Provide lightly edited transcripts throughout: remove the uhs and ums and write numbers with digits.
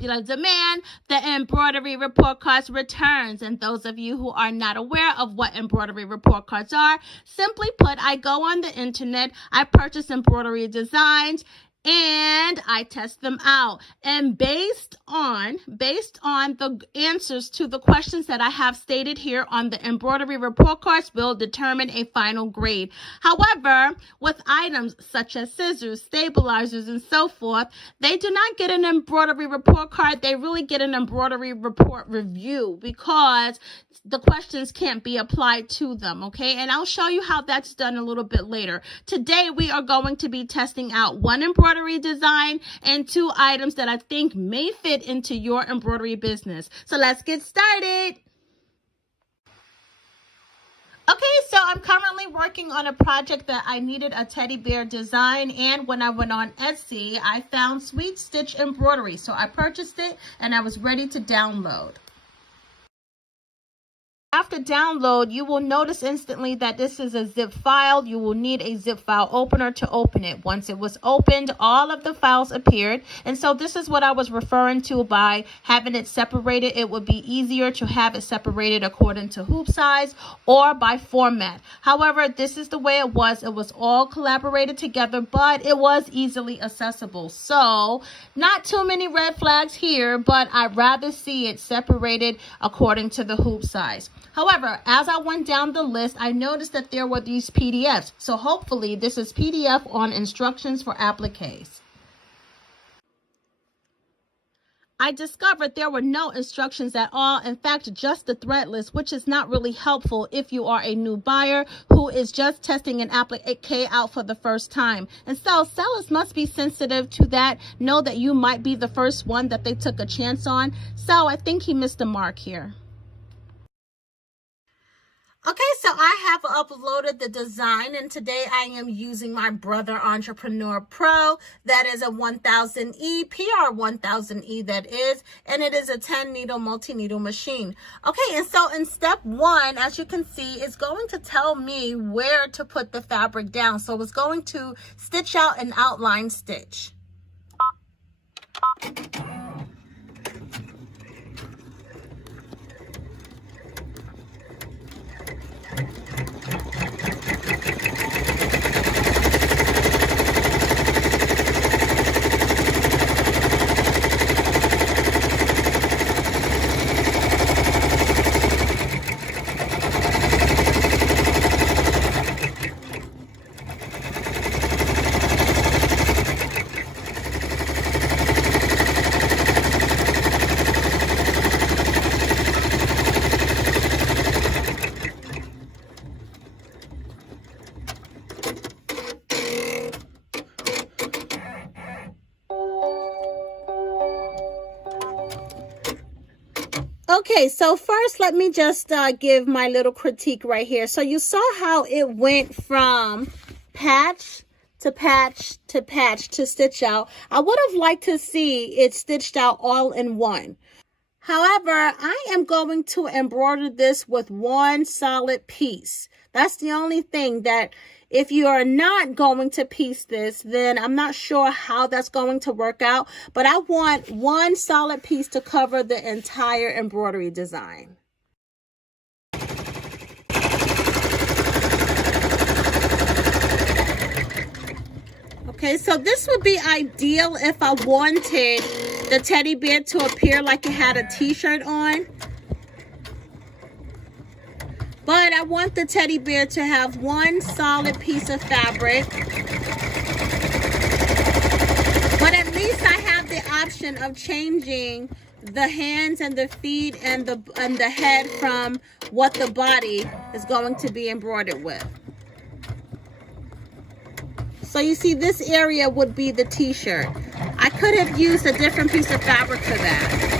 popular demand, the embroidery report cards returns. And those of you who are not aware of what embroidery report cards are, simply put, I go on the internet, I purchase embroidery designs, and I test them out. And based on the answers to the questions that I have stated here on the embroidery report cards will determine a final grade. However, with items such as scissors, stabilizers, and so forth, they do not get an embroidery report card. They really get an embroidery report review because the questions can't be applied to them, okay? And I'll show you how that's done a little bit later. Today, we are going to be testing out one embroidery design and two items that I think may fit into your embroidery business. So let's get started. Okay, so I'm currently working on a project that I needed a teddy bear design, and when I went on Etsy, I found Sweet Stitch embroidery. So I purchased it and I was ready to download. After download, you will notice instantly that this is a zip file. You will need a zip file opener to open it. Once it was opened, all of the files appeared. And so this is what I was referring to by having it separated. It would be easier to have it separated according to hoop size or by format. However, this is the way it was. It was all collaborated together, but it was easily accessible. So not too many red flags here, but I'd rather see it separated according to the hoop size. However, as I went down the list, I noticed that there were these PDFs. So hopefully this is PDF on instructions for appliques. I discovered there were no instructions at all. In fact, just the thread list, which is not really helpful if you are a new buyer who is just testing an applique out for the first time. And so sellers must be sensitive to that, know that you might be the first one that they took a chance on. So I think he missed the mark here. Okay, so I have uploaded the design, and today I am using my Brother Entrepreneur Pro. That is a 1000E, PR 1000E that is, and it is a 10 needle multi-needle machine. Okay, and so in step one, as you can see, it's going to tell me where to put the fabric down. So it's going to stitch out an outline stitch. Okay, so first let me just give my little critique right here. So you saw how it went from patch to patch to patch to stitch out. I would have liked to see it stitched out all in one. However, I am going to embroider this with one solid piece. That's the only thing that if you are not going to piece this, then I'm not sure how that's going to work out. But I want one solid piece to cover the entire embroidery design. Okay, so this would be ideal if I wanted the teddy bear to appear like it had a t-shirt on. But I want the teddy bear to have one solid piece of fabric. But at least I have the option of changing the hands and the feet and the head from what the body is going to be embroidered with. So you see, this area would be the t-shirt. I could have used a different piece of fabric for that.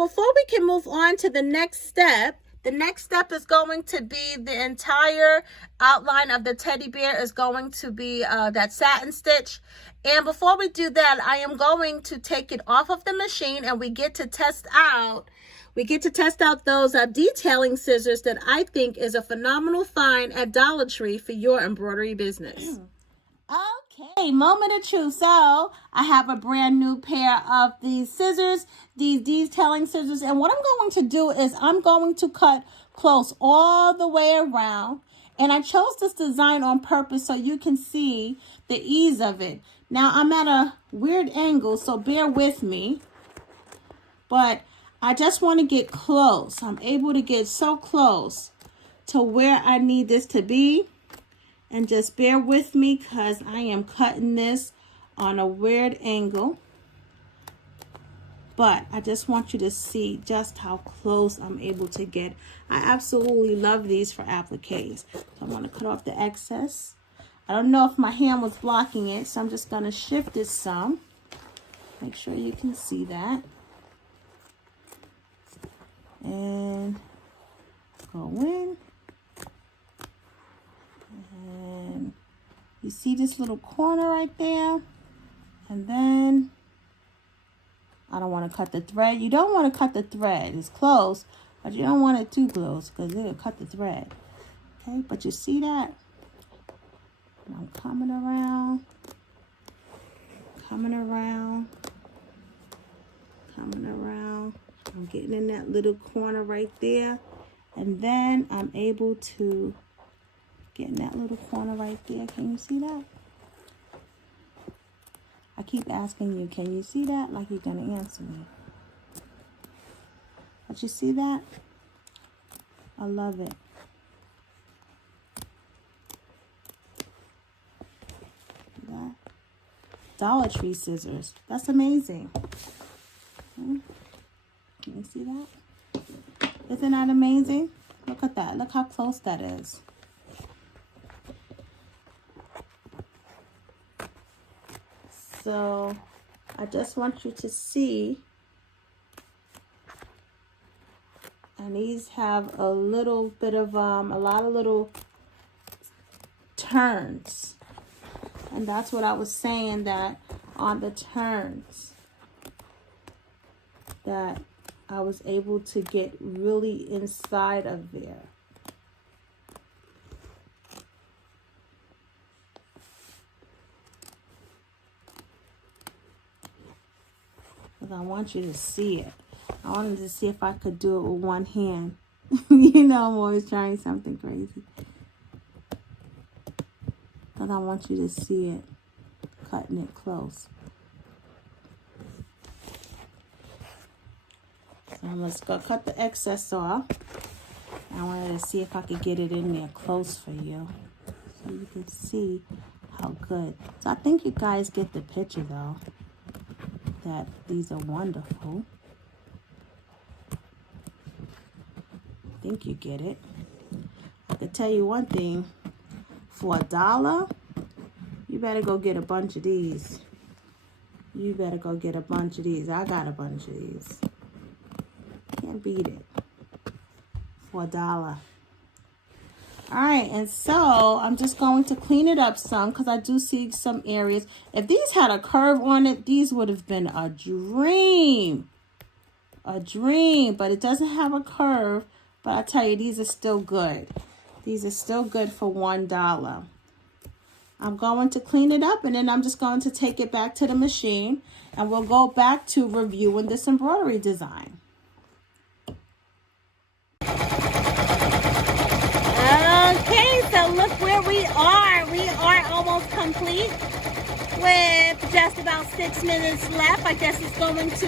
before we can move on to the next step is going to be the entire outline of the teddy bear is going to be that satin stitch. And before we do that, I am going to take it off of the machine, and we get to test out those detailing scissors that I think is a phenomenal find at Dollar Tree for your embroidery business. Okay, moment of truth. So I have a brand new pair of these scissors, these detailing scissors. And what I'm going to do is I'm going to cut close all the way around. And I chose this design on purpose so you can see the ease of it. Now I'm at a weird angle, so bear with me. But I just want to get close. I'm able to get so close to where I need this to be. And just bear with me because I am cutting this on a weird angle. But I just want you to see just how close I'm able to get. I absolutely love these for appliques. So I'm going to cut off the excess. I don't know if my hand was blocking it, so I'm just going to shift it some. Make sure you can see that. And go in. And you see this little corner right there, and then I don't want to cut the thread. You don't want to cut the thread. It's close, but you don't want it too close because it'll cut the thread. Okay, but you see that? And I'm coming around, coming around, coming around. I'm getting in that little corner right there, and then I'm able to get in that little corner right there. Can you see that? I keep asking you, can you see that? Like you're going to answer me. But you see that? I love it. That Dollar Tree scissors. That's amazing. Okay. Can you see that? Isn't that amazing? Look at that. Look how close that is. So I just want you to see, and these have a little bit of a lot of little turns, and that's what I was saying, that on the turns that I was able to get really inside of there. I want you to see it. I wanted to see if I could do it with one hand. You know, I'm always trying something crazy. But I want you to see it, cutting it close. So let's go cut the excess off. I wanted to see if I could get it in there close for you, so you can see how good. So I think you guys get the picture though, that these are wonderful. I think you get it. I could tell you one thing, for $1, you better go get a bunch of these. You better go get a bunch of these. I got a bunch of these. Can't beat it. For $1. Alright, and so I'm just going to clean it up some because I do see some areas. If these had a curve on it, these would have been a dream. A dream, but it doesn't have a curve. But I tell you, these are still good. These are still good for $1. I'm going to clean it up, and then I'm just going to take it back to the machine, and we'll go back to reviewing this embroidery design. Okay, so look where we are. We are almost complete with just about 6 minutes left. I guess it's going to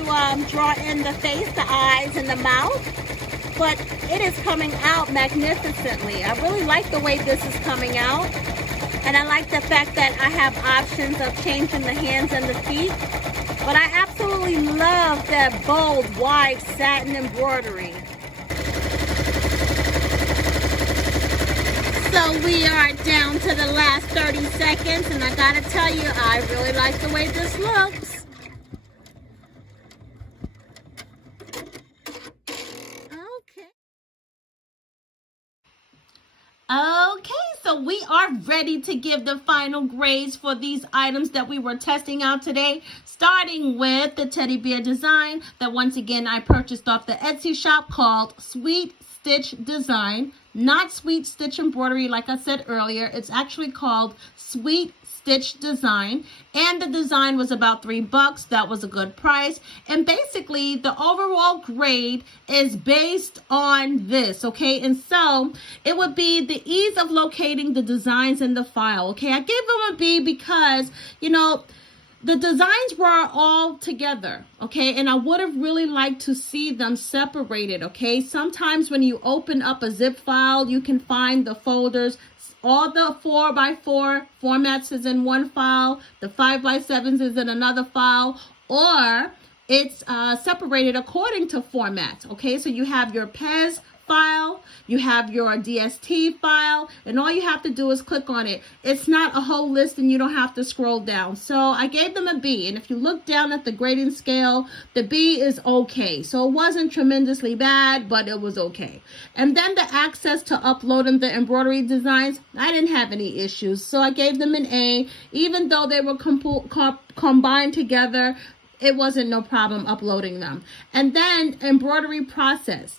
draw in the face, the eyes, and the mouth. But it is coming out magnificently. I really like the way this is coming out. And I like the fact that I have options of changing the hands and the feet. But I absolutely love that bold, wide satin embroidery. So we are down to the last 30 seconds, and I gotta tell you, I really like the way this looks. Okay, so we are ready to give the final grades for these items that we were testing out today, starting with the teddy bear design that once again I purchased off the Etsy shop called Sweet Stitch Design, not Sweet Stitch Embroidery like I said earlier. It's actually called Sweet Stitch Design, and the design was about $3. That was a good price. And basically the overall grade is based on this, okay? And so it would be the ease of locating the designs in the file, okay? I gave them a B because, you know, the designs were all together, okay? And I would have really liked to see them separated, okay? Sometimes when you open up a zip file, you can find the folders. All the 4x4 formats is in one file. The 5x7s is in another file. Or it's separated according to formats, okay? So you have your PEZ file, you have your DST file, and all you have to do is click on it. It's not a whole list and you don't have to scroll down. So I gave them a B, and if you look down at the grading scale, the B is okay. So it wasn't tremendously bad, but it was okay. And then the access to uploading the embroidery designs, I didn't have any issues. So I gave them an A, even though they were combined together. It wasn't no problem uploading them. And then embroidery process.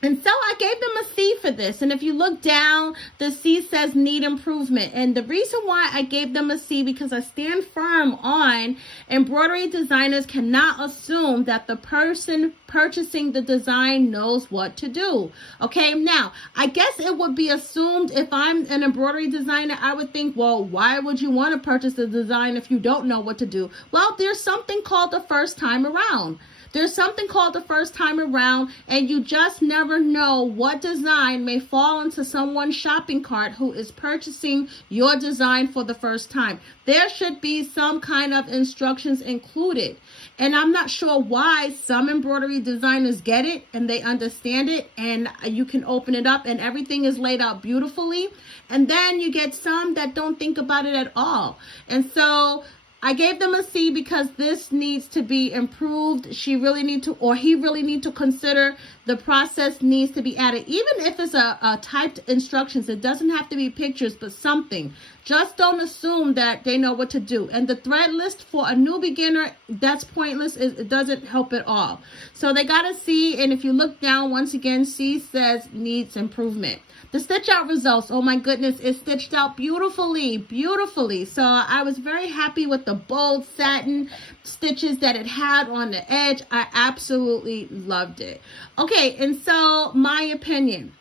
And so I gave them a C for this. And if you look down, the C says need improvement. And the reason why I gave them a C, because I stand firm on embroidery designers cannot assume that the person purchasing the design knows what to do. Okay, now, I guess it would be assumed if I'm an embroidery designer, I would think, well, why would you want to purchase the design if you don't know what to do? Well, there's something called the first time around. There's something called the first time around, and you just never know what design may fall into someone's shopping cart who is purchasing your design for the first time. There should be some kind of instructions included. And I'm not sure why some embroidery designers get it and they understand it, and you can open it up and everything is laid out beautifully. And then you get some that don't think about it at all. And so I gave them a C because this needs to be improved. She really need to, or he really need to consider the process needs to be added. Even if it's a typed instructions, it doesn't have to be pictures, but something. Just don't assume that they know what to do. And the thread list for a new beginner, that's pointless. It doesn't help at all. So they got a C, and if you look down, once again, C says needs improvement. The stitch out results, oh my goodness, it stitched out beautifully, beautifully. So I was very happy with the bold satin stitches that it had on the edge. I absolutely loved it. Okay, and so my opinion,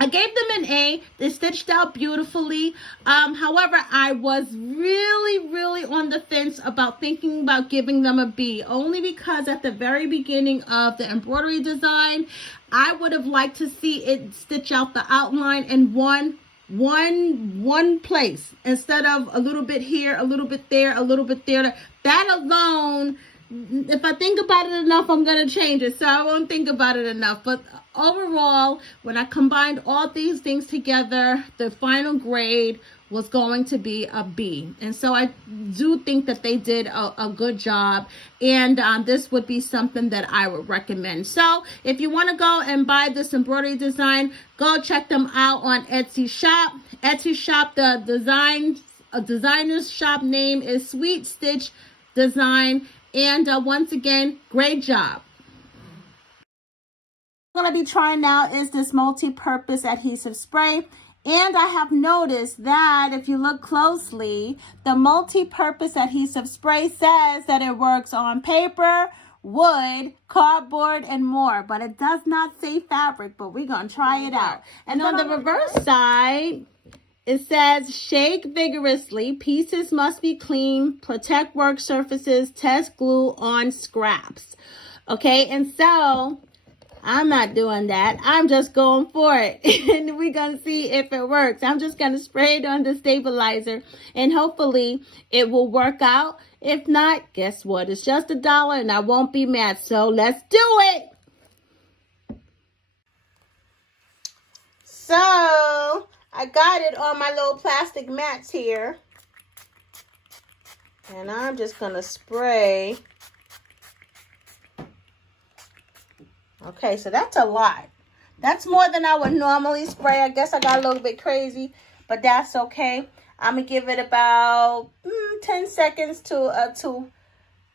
I gave them an A. They stitched out beautifully. However, I was really on the fence about thinking about giving them a B, only because at the very beginning of the embroidery design, I would have liked to see it stitch out the outline in one place instead of a little bit here, a little bit there, a little bit there. That alone, if I think about it enough, I'm going to change it. So I won't think about it enough. But overall, when I combined all these things together, the final grade was going to be a B. And so I do think that they did a good job. And this would be something that I would recommend. So if you want to go and buy this embroidery design, go check them out on Etsy shop. Etsy shop, the designer's shop name is Sweet Stitch Design. And once again, great job. What I'm going to be trying now is this multi-purpose adhesive spray. And I have noticed that if you look closely, the multi-purpose adhesive spray says that it works on paper, wood, cardboard, and more. But it does not say fabric, but we're going to try it out. And on the reverse side, it says, shake vigorously, pieces must be clean, protect work surfaces, test glue on scraps. Okay, and so I'm not doing that. I'm just going for it. And we're going to see if it works. I'm just going to spray it on the stabilizer and hopefully it will work out. If not, guess what? It's just $1 and I won't be mad. So let's do it. So I got it on my little plastic mats here. And I'm just going to spray. Okay, so that's a lot. That's more than I would normally spray. I guess I got a little bit crazy, but that's okay. I'm going to give it about 10 seconds to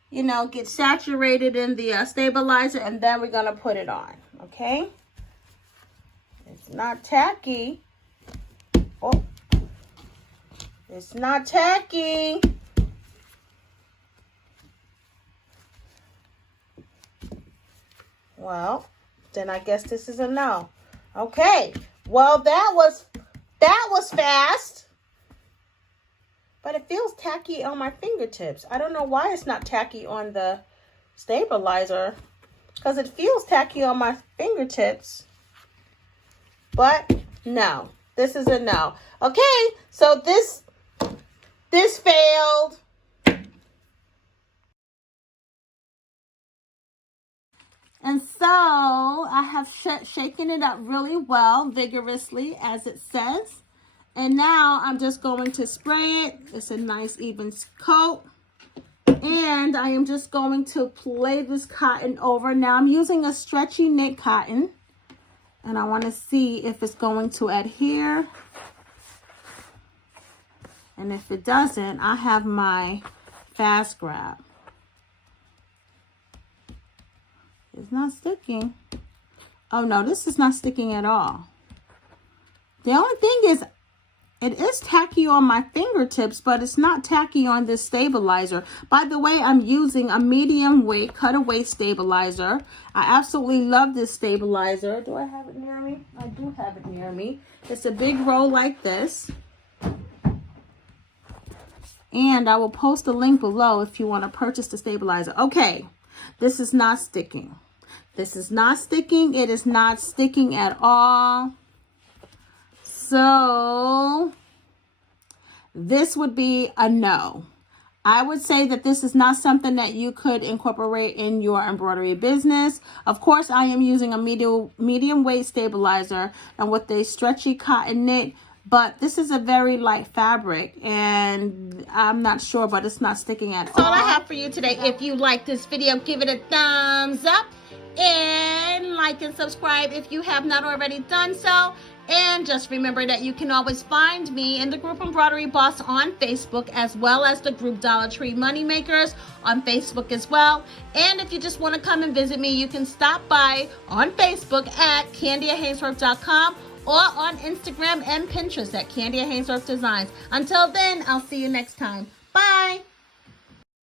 you know, get saturated in the stabilizer, and then we're going to put it on, okay? It's not tacky. Oh, it's not tacky. Well, then I guess this is a no. Okay. Well, that was fast. But it feels tacky on my fingertips. I don't know why it's not tacky on the stabilizer, because it feels tacky on my fingertips. But no, this is a no. Okay, so this failed. And so I have shaken it up really well, vigorously, as it says. And now I'm just going to spray it. It's a nice even coat. And I am just going to lay this cotton over. Now I'm using a stretchy knit cotton. And I want to see if it's going to adhere. And if it doesn't, I have my fast grab. It's not sticking. Oh no, this is not sticking at all. The only thing is, it is tacky on my fingertips, but it's not tacky on this stabilizer. By the way, I'm using a medium weight cutaway stabilizer. I absolutely love this stabilizer. Do I have it near me? I do have it near me. It's a big roll like this. And I will post a link below if you want to purchase the stabilizer. Okay, this is not sticking. This is not sticking. It is not sticking at all. So this would be a no. I would say that this is not something that you could incorporate in your embroidery business. Of course, I am using a medium weight stabilizer and with a stretchy cotton knit, but this is a very light fabric and I'm not sure, but it's not sticking at all. That's all I have for you today. If you like this video, give it a thumbs up and like and subscribe if you have not already done so. And just remember that you can always find me in the group Embroidery Boss on Facebook, as well as the group Dollar Tree Moneymakers on Facebook as well. And if you just want to come and visit me, you can stop by on Facebook at KandiaHaynesworth.com or on Instagram and Pinterest at Kandia Haynesworth Designs. Until then, I'll see you next time. Bye!